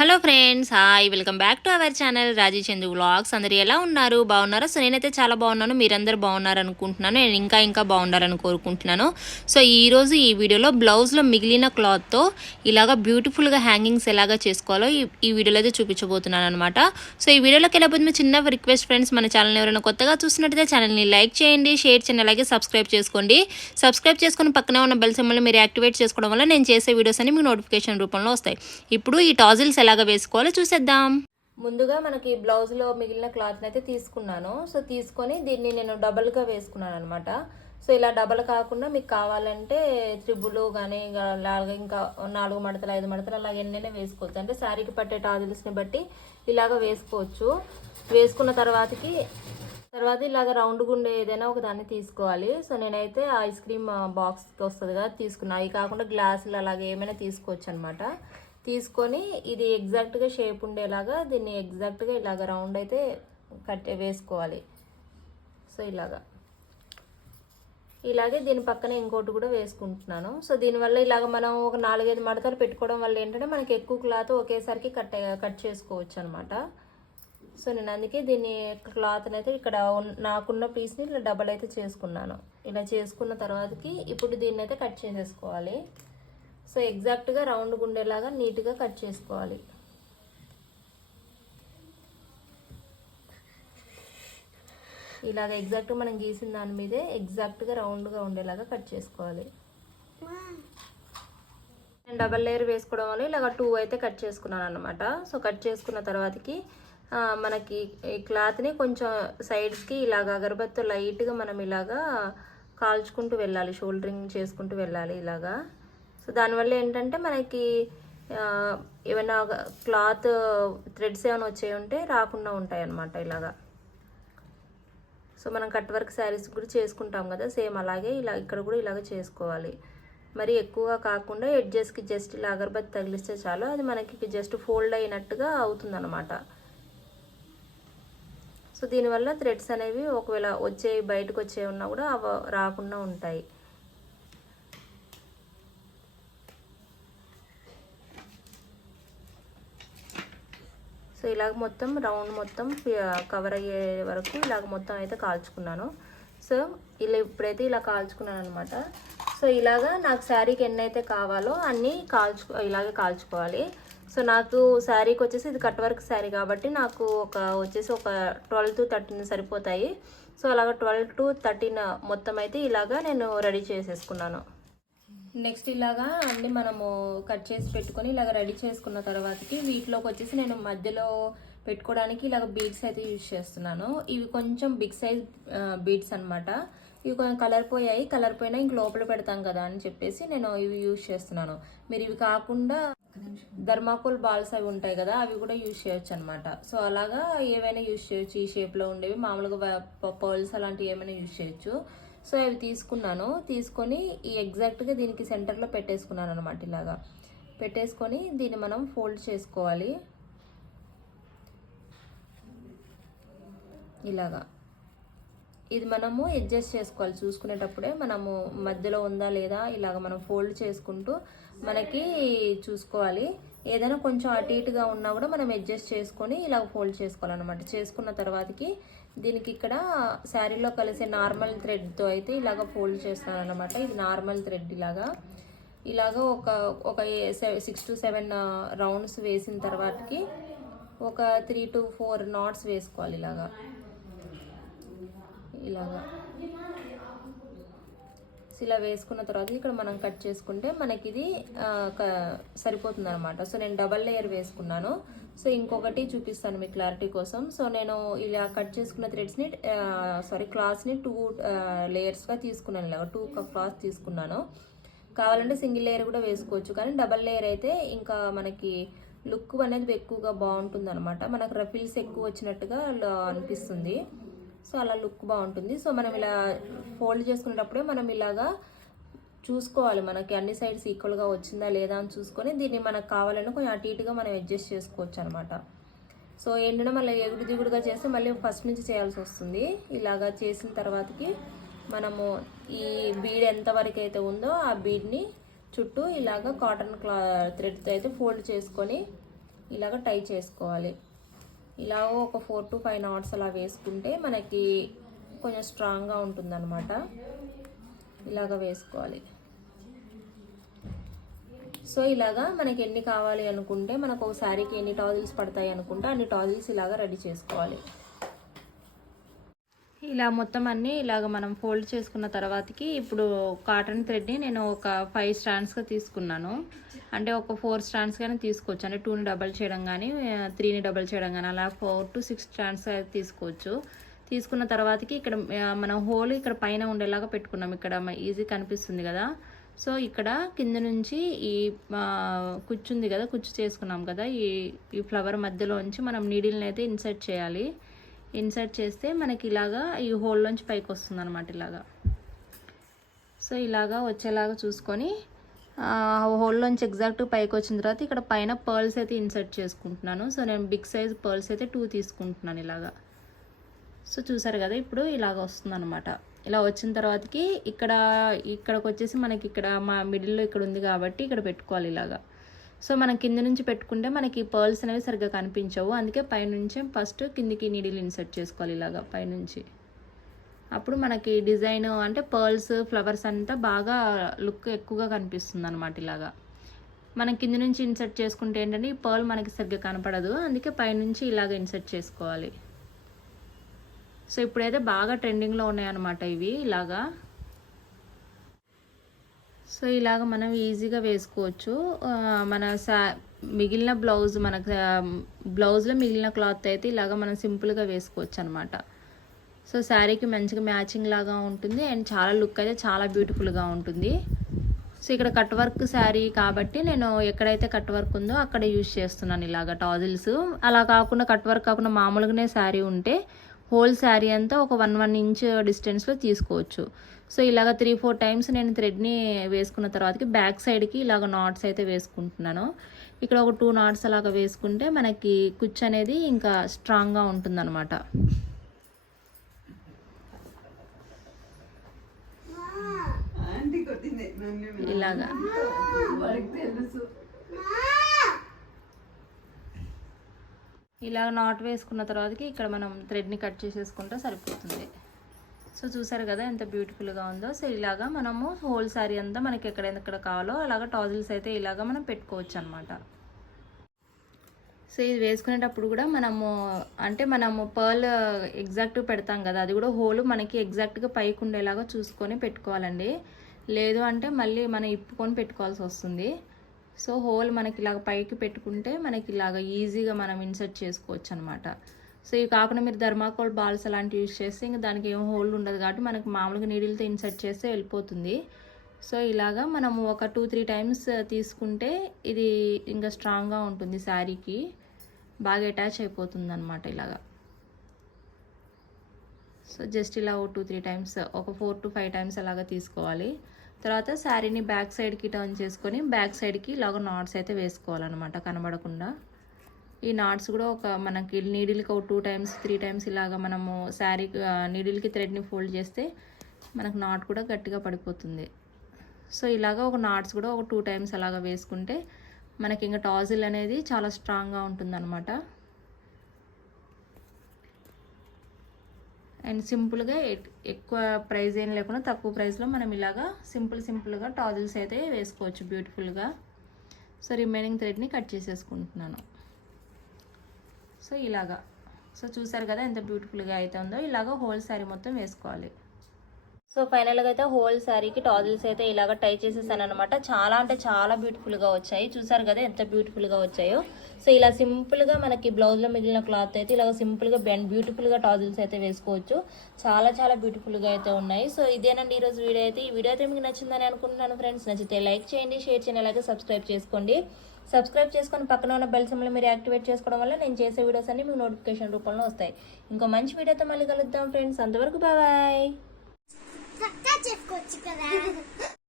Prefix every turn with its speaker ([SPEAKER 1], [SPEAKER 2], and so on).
[SPEAKER 1] Hello friends hi welcome back to our channel Raji Chandu vlogs అందరు ఎలా ఉన్నారు? బాగున్నారా? సో నేనైతే చాలా బాగున్నాను. మీరందరూ బాగున్నారు అనుకుంటున్నాను నేను ఇంకా ఇంకా బాగుండాలని కోరుకుంటున్నాను. సో ఈరోజు ఈ వీడియోలో బ్లౌజ్లో మిగిలిన క్లాత్తో ఇలాగ బ్యూటిఫుల్గా హ్యాంగింగ్స్ ఎలాగా చేసుకోవాలో ఈ వీడియోలో అయితే చూపించబోతున్నాను అనమాట సో ఈ వీడియోలోకి వెళ్ళబోతే మీ చిన్న రిక్వెస్ట్ ఫ్రెండ్స్ మన ఛానల్ ఎవరైనా కొత్తగా చూసినట్టయితే ఛానల్ని లైక్ చేయండి షేర్ చేయండి అలాగే సబ్స్క్రైబ్ చేసుకోండి. సబ్స్క్రైబ్ చేసుకుని పక్కనే ఉన్న బెల్ సింబల్ని మీరు యాక్టివేట్ చేసుకోవడం వల్ల నేను చేసే వీడియోస్ అన్ని మీకు నోటిఫికేషన్ రూపంలో వస్తాయి. ఇప్పుడు ఈ టాజిల్స్ ఎలాగ వేసుకోవాలో చూసేద్దాం. ముందుగా మనకి బ్లౌజ్లో మిగిలిన క్లాత్ని అయితే తీసుకున్నాను. సో తీసుకొని దీన్ని నేను డబల్గా వేసుకున్నాను అనమాట సో ఇలా డబల్ కాకుండా మీకు కావాలంటే త్రిబుల్ కానీ అలాగే ఇంకా నాలుగు మడతలు ఐదు మడతలు అలాగే ఎన్నైనా వేసుకోవచ్చు. అంటే శారీకి పట్టే టాజిల్స్ని బట్టి ఇలాగ వేసుకోవచ్చు. వేసుకున్న తర్వాతకి తర్వాత ఇలాగ రౌండ్ గుండె ఏదైనా ఒక దాన్ని తీసుకోవాలి. సో నేనైతే ఐస్ క్రీమ్ బాక్స్కి వస్తుంది కదా తీసుకున్నా. అవి కాకుండా గ్లాసులు అలాగే ఏమైనా తీసుకోవచ్చు అనమాట తీసుకొని ఇది ఎగ్జాక్ట్గా షేప్ ఉండేలాగా దీన్ని ఎగ్జాక్ట్గా ఇలాగ రౌండ్ అయితే కట్ వేసుకోవాలి. సో ఇలాగా. ఇలాగే దీని పక్కన ఇంకోటి కూడా వేసుకుంటున్నాను. సో దీనివల్ల ఇలాగ మనం ఒక నాలుగైదు మడతలు పెట్టుకోవడం వల్ల ఏంటంటే మనకి ఎక్కువ క్లాత్ ఒకేసారికి కట్ కట్ చేసుకోవచ్చు అనమాట సో నేను అందుకే దీన్ని క్లాత్ని అయితే ఇక్కడ నాకున్న పీస్ని ఇలా డబల్ అయితే చేసుకున్నాను. ఇలా చేసుకున్న తర్వాతకి ఇప్పుడు దీన్ని అయితే కట్ చేసేసుకోవాలి. సో ఎగ్జాక్ట్గా రౌండ్ గుండేలాగా నీట్గా కట్ చేసుకోవాలి. ఇలాగ ఎగ్జాక్ట్గా మనం గీసిన దాని మీదే ఎగ్జాక్ట్గా రౌండ్గా ఉండేలాగా కట్ చేసుకోవాలి. నేను డబల్ లేయర్ వేసుకోవడం వల్ల ఇలాగ టూ అయితే కట్ చేసుకున్నాను అనమాట సో కట్ చేసుకున్న తర్వాతకి మనకి ఈ క్లాత్ని కొంచెం సైడ్స్కి ఇలాగ అగరబత్తి లైట్గా మనం ఇలాగా కాల్చుకుంటూ వెళ్ళాలి షోల్డరింగ్ చేసుకుంటూ వెళ్ళాలి ఇలాగా. సో దానివల్ల ఏంటంటే మనకి ఏమైనా క్లాత్ థ్రెడ్స్ ఏమైనా వచ్చాయి ఉంటే రాకుండా ఉంటాయి అన్నమాట ఇలాగా. సో మనం కట్ వర్క్ శారీస్ కూడా చేసుకుంటాం కదా సేమ్ అలాగే ఇలా ఇక్కడ కూడా ఇలాగ చేసుకోవాలి. మరి ఎక్కువగా కాకుండా ఎడ్జెస్కి జస్ట్ ఇలా అగరబత్తి తగిలిస్తే చాలు అది మనకి జస్ట్ ఫోల్డ్ అయినట్టుగా అవుతుందన్నమాట. సో దీనివల్ల థ్రెడ్స్ అనేవి ఒకవేళ వచ్చే బయటకు వచ్చే ఉన్నా కూడా అవ రాకుండా ఉంటాయి. సో ఇలాగ మొత్తం రౌండ్ మొత్తం కవర్ అయ్యే వరకు ఇలాగ మొత్తం అయితే కాల్చుకున్నాను. సో ఇలా ఇప్పుడైతే ఇలా కాల్చుకున్నాను అనమాట సో ఇలాగా నాకు శారీకి ఎన్ని అయితే కావాలో అన్నీ కాల్చుకో ఇలాగే కాల్చుకోవాలి. సో నాకు శారీకి వచ్చేసి ఇది కట్ వర్క్ శారీ కాబట్టి నాకు ఒక వచ్చేసి ఒక ట్వెల్వ్ టు థర్టీన్ సరిపోతాయి. సో అలాగ ట్వెల్వ్ టు థర్టీన్ మొత్తం అయితే ఇలాగా నేను రెడీ చేసేసుకున్నాను. నెక్స్ట్ ఇలాగా అన్ని మనము కట్ చేసి పెట్టుకొని ఇలాగ రెడీ చేసుకున్న తర్వాతకి వీటిలోకి వచ్చేసి నేను మధ్యలో పెట్టుకోవడానికి ఇలాగ బీడ్స్ అయితే యూజ్ చేస్తున్నాను. ఇవి కొంచెం బిగ్ సైజ్ బీడ్స్ అన్నమాట. ఇవి కొంచెం కలర్ పోయాయి. కలర్ పోయినా ఇంక లోపల పెడతాం కదా అని చెప్పేసి నేను ఇవి యూజ్ చేస్తున్నాను. మీరు ఇవి కాకుండా ధర్మాకోల్ బాల్స్ అవి ఉంటాయి కదా అవి కూడా యూజ్ చేయొచ్చు అనమాట సో అలాగా ఏవైనా యూజ్ చేయొచ్చు. ఈ షేప్లో ఉండేవి. మామూలుగా పర్ల్స్ అలాంటివి ఏమైనా యూజ్ చేయొచ్చు. సో అవి తీసుకున్నాను. తీసుకొని ఈ ఎగ్జాక్ట్గా దీనికి సెంటర్లో పెట్టేసుకున్నాను అనమాట ఇలాగా. పెట్టేసుకొని దీన్ని మనం ఫోల్డ్ చేసుకోవాలి. ఇలాగా. ఇది మనము అడ్జస్ట్ చేసుకోవాలి. చూసుకునేటప్పుడే మనము మధ్యలో ఉందా లేదా ఇలాగ మనం ఫోల్డ్ చేసుకుంటూ మనకి చూసుకోవాలి. ఏదైనా కొంచెం అటు ఇటుగా ఉన్నా కూడా మనం అడ్జస్ట్ చేసుకొని ఇలా ఫోల్డ్ చేసుకోవాలన్నమాట. చేసుకున్న తర్వాతకి దీనికి ఇక్కడ శారీలో కలిసే నార్మల్ థ్రెడ్తో అయితే ఇలాగ ఫోల్డ్ చేస్తాను అనమాట ఇది నార్మల్ థ్రెడ్ ఇలాగా. ఇలాగ ఒక ఒక సిక్స్ టు సెవెన్ రౌండ్స్ వేసిన తర్వాతకి ఒక త్రీ టు ఫోర్ నాట్స్ వేసుకోవాలి ఇలాగా. ఇలాగా. సో ఇలా వేసుకున్న తర్వాత ఇక్కడ మనం కట్ చేసుకుంటే మనకి ఇది సరిపోతుంది అనమాట సో నేను డబల్ లేయర్ వేసుకున్నాను. సో ఇంకొకటి చూపిస్తాను మీకు క్లారిటీ కోసం. సో నేను ఇలా కట్ చేసుకున్న థ్రెడ్స్ని సారీ క్లాత్స్ని టూ లేయర్స్గా తీసుకున్నాను. ఇలా టూ క్లాత్ తీసుకున్నాను. కావాలంటే సింగిల్ లేయర్ కూడా వేసుకోవచ్చు. కానీ డబల్ లేయర్ అయితే ఇంకా మనకి లుక్ అనేది ఎక్కువగా బాగుంటుంది అనమాట మనకు రఫిల్స్ ఎక్కువ వచ్చినట్టుగా అనిపిస్తుంది. సో అలా లుక్ బాగుంటుంది. సో మనం ఇలా ఫోల్డ్ చేసుకునేటప్పుడే మనం ఇలాగా చూసుకోవాలి. మనకి అన్ని సైడ్స్ ఈక్వల్గా వచ్చిందా లేదా అని చూసుకొని దీన్ని మనకు కావాలని కొంచెం అటు ఇటుగా మనం అడ్జస్ట్ చేసుకోవచ్చు అనమాట సో ఎండిన మళ్ళీ ఎగుడు దిగుడుగా చేస్తే మళ్ళీ ఫస్ట్ నుంచి చేయాల్సి వస్తుంది. ఇలాగా చేసిన తర్వాతకి మనము ఈ బీడ్ ఎంతవరకు అయితే ఉందో ఆ బీడ్ని చుట్టూ ఇలాగ కాటన్ క్లా థ్రెడ్తో అయితే ఫోల్డ్ చేసుకొని ఇలాగ టై చేసుకోవాలి. ఇలా ఒక ఫోర్ టు ఫైవ్ నాట్స్ అలా వేసుకుంటే మనకి కొంచెం స్ట్రాంగ్గా ఉంటుందన్నమాట. ఇలాగ వేసుకోవాలి. సో ఇలాగా మనకి ఎన్ని కావాలి అనుకుంటే మనకు ఒక శారీకి ఎన్ని టాజిల్స్ పడతాయి అనుకుంటే అన్ని టాజిల్స్ ఇలాగా రెడీ చేసుకోవాలి. ఇలా మొత్తం అన్నీ ఇలాగ మనం ఫోల్డ్ చేసుకున్న తర్వాతకి ఇప్పుడు కాటన్ థ్రెడ్ని నేను ఒక ఫైవ్ స్టాండ్స్గా తీసుకున్నాను. అంటే ఒక ఫోర్ స్టాండ్స్ కానీ తీసుకోవచ్చు. అంటే టూని డబల్ చేయడం కానీ త్రీని డబల్ చేయడం కానీ అలా ఫోర్ టు సిక్స్ స్టాండ్స్ తీసుకోవచ్చు. తీసుకున్న తర్వాతకి ఇక్కడ మనం హోల్ ఇక్కడ పైన ఉండేలాగా పెట్టుకున్నాం. ఇక్కడ ఈజీ కనిపిస్తుంది కదా. సో ఇక్కడ కింద నుంచి ఈ ఆ, కుచ్చుంది కదా కుచ్చు చేసుకున్నాం కదా. ఈ ఈ ఫ్లవర్ మధ్యలోంచి మనం నీడిల్ని అయితే ఇన్సర్ట్ చేయాలి. ఇన్సర్ట్ చేస్తే మనకి ఇలాగా ఈ హోల్లోంచి పైకి వస్తుంది అనమాట ఇలాగా. సో ఇలాగా వచ్చేలాగా చూసుకొని హోల్లోంచి ఎగ్జాక్ట్ పైకి వచ్చిన తర్వాత ఇక్కడ పైన పర్ల్స్ అయితే ఇన్సర్ట్ చేసుకుంటున్నాను. సో నేను బిగ్ సైజ్ పర్ల్స్ అయితే టూ తీసుకుంటున్నాను ఇలాగా. సో చూసారు కదా ఇప్పుడు ఇలాగ వస్తుంది అనమాట ఇలా వచ్చిన తర్వాతకి ఇక్కడ ఇక్కడికి వచ్చేసి మనకి ఇక్కడ మా మిడిల్లో ఇక్కడ ఉంది కాబట్టి ఇక్కడ పెట్టుకోవాలి ఇలాగా. సో మనం కింద నుంచి పెట్టుకుంటే మనకి పర్ల్స్ అనేవి సరిగ్గా కనిపించవు. అందుకే పైనుంచి ఫస్ట్ కిందికి నీడిల్ ఇన్సర్ట్ చేసుకోవాలి ఇలాగా పైనుంచి. అప్పుడు మనకి డిజైన్ అంటే పర్ల్స్ ఫ్లవర్స్ అంతా బాగా లుక్ ఎక్కువగా కనిపిస్తుంది అనమాట ఇలాగా. మనం కింద నుంచి ఇన్సర్ట్ చేసుకుంటే ఏంటంటే ఈ పర్ల్ మనకి సరిగ్గా కనపడదు. అందుకే పైనుంచి ఇలాగ ఇన్సర్ట్ చేసుకోవాలి. సో ఇప్పుడైతే బాగా ట్రెండింగ్లో ఉన్నాయన్నమాట ఇవి ఇలాగా. సో ఇలాగ మనం ఈజీగా వేసుకోవచ్చు. మన సా మిగిలిన బ్లౌజ్ మనకు బ్లౌజ్లో మిగిలిన క్లాత్ అయితే ఇలాగ మనం సింపుల్గా వేసుకోవచ్చు అనమాట సో శారీకి మంచిగా మ్యాచింగ్ లాగా ఉంటుంది. అండ్ చాలా లుక్ అయితే చాలా బ్యూటిఫుల్గా ఉంటుంది. సో ఇక్కడ కట్ వర్క్ శారీ కాబట్టి నేను ఎక్కడైతే కట్ వర్క్ ఉందో అక్కడ యూజ్ చేస్తున్నాను ఇలాగ టాజిల్స్. అలా కాకుండా కట్ వర్క్ కాకుండా మామూలుగానే శారీ ఉంటే హోల్ శారీ అంతా ఒక వన్ వన్ ఇంచ్ డిస్టెన్స్లో తీసుకోవచ్చు. సో ఇలాగ త్రీ ఫోర్ టైమ్స్ నేను థ్రెడ్ని వేసుకున్న తర్వాతకి బ్యాక్ సైడ్కి ఇలాగ నాట్స్ అయితే వేసుకుంటున్నాను. ఇక్కడ ఒక టూ నాట్స్ అలాగ వేసుకుంటే మనకి కుచ్చు అనేది ఇంకా స్ట్రాంగ్గా ఉంటుందన్నమాట. ఇలాగా. ఇలా నాట్ వేసుకున్న తర్వాతకి ఇక్కడ మనం థ్రెడ్ని కట్ చేసేసుకుంటే సరిపోతుంది. సో చూసారు కదా ఎంత బ్యూటిఫుల్గా ఉందో. సో ఇలాగా మనము హోల్ శారీ అంతా మనకి ఎక్కడ ఎక్కడ కావాలో అలాగ టాజిల్స్ అయితే ఇలాగా మనం పెట్టుకోవచ్చు అనమాట సో ఇది వేసుకునేటప్పుడు కూడా మనము అంటే మనము పర్ల్ ఎగ్జాక్ట్ పెడతాం కదా. అది కూడా హోల్ మనకి ఎగ్జాక్ట్గా పైకి ఉండేలాగా చూసుకొని పెట్టుకోవాలండి. లేదు అంటే మళ్ళీ మనం ఇప్పుకొని పెట్టుకోవాల్సి వస్తుంది. సో హోల్ మనకి ఇలాగ పైకి పెట్టుకుంటే మనకి ఇలాగ ఈజీగా మనం ఇన్సర్ట్ చేసుకోవచ్చు అనమాట సో ఇవి కాకుండా మీరు ధర్మాకోల్ బాల్స్ అలాంటివి యూస్ చేస్తే ఇంకా దానికి ఏం హోల్ ఉండదు కాబట్టి మనకి మామూలుగా నీడిల్తో ఇన్సర్ట్ చేస్తే వెళ్ళిపోతుంది. సో ఇలాగా మనము ఒక టూ త్రీ టైమ్స్ తీసుకుంటే ఇది ఇంకా స్ట్రాంగ్గా ఉంటుంది శారీకి. బాగా అటాచ్ అయిపోతుంది అనమాట ఇలాగా. సో జస్ట్ ఇలా ఓ టూ త్రీ టైమ్స్ ఒక ఫోర్ టు ఫైవ్ టైమ్స్ అలాగా తీసుకోవాలి. తర్వాత శారీని బ్యాక్ సైడ్కి టర్న్ చేసుకొని బ్యాక్ సైడ్కి ఇలాగ నాట్స్ అయితే వేసుకోవాలన్నమాట కనబడకుండా. ఈ నాట్స్ కూడా ఒక మనకి నీడిల్కి ఒక టూ టైమ్స్ త్రీ టైమ్స్ ఇలాగ మనము శారీ నీడిల్కి థ్రెడ్ని ఫోల్డ్ చేస్తే మనకు నాట్ కూడా గట్టిగా పడిపోతుంది. సో ఇలాగ ఒక నాట్స్ కూడా ఒక టూ టైమ్స్ అలాగ వేసుకుంటే మనకి ఇంకా టాజిల్ అనేది చాలా స్ట్రాంగ్గా ఉంటుందన్నమాట. అండ్ సింపుల్గా ఎక్కువ ప్రైస్ ఏం లేకుండా తక్కువ ప్రైస్లో మనం ఇలాగా సింపుల్ సింపుల్గా టాజిల్స్ అయితే వేసుకోవచ్చు బ్యూటిఫుల్గా. సో రిమైనింగ్ థ్రెడ్ని కట్ చేసేసుకుంటున్నాను. సో ఇలాగా. సో చూసారు కదా ఎంత బ్యూటిఫుల్గా అయితే ఉందో. ఇలాగ హోల్ శారీ మొత్తం వేసుకోవాలి. సో ఫైనల్గా అయితే హోల్ శారీకి టాజిల్స్ అయితే ఇలాగ టై చేసేసాను అనమాట చాలా అంటే చాలా బ్యూటిఫుల్గా వచ్చాయి. చూసారు కదా ఎంత బ్యూటిఫుల్గా వచ్చాయో. సో ఇలా సింపుల్గా మనకి బ్లౌజ్లో మిగిలిన క్లాత్ అయితే ఇలాగ సింపుల్గా బెండ్ బ్యూటిఫుల్గా టాజిల్స్ అయితే వేసుకోవచ్చు. చాలా చాలా బ్యూటిఫుల్గా అయితే ఉన్నాయి. సో ఇదేనండి ఈరోజు వీడియో అయితే. ఈ వీడియో అయితే మీకు నచ్చిందని అనుకుంటున్నాను ఫ్రెండ్స్. నచ్చితే లైక్ చేయండి షేర్ చేయండి అలాగే సబ్స్క్రైబ్ చేసుకోండి. సబ్స్క్రైబ్ చేసుకొని పక్కన ఉన్న బెల్ సింబల్ మీరు యాక్టివేట్ చేసుకోవడం వల్ల నేను చేసే వీడియోస్ అన్ని మీకు నోటిఫికేషన్ రూపంలో వస్తాయి. ఇంకో మంచి వీడియోతో మళ్ళీ కలుద్దాం ఫ్రెండ్స్. అంతవరకు బాయ్.
[SPEAKER 2] సబ్స్క్రైబ్ చెప్పుకోవచ్చు కదా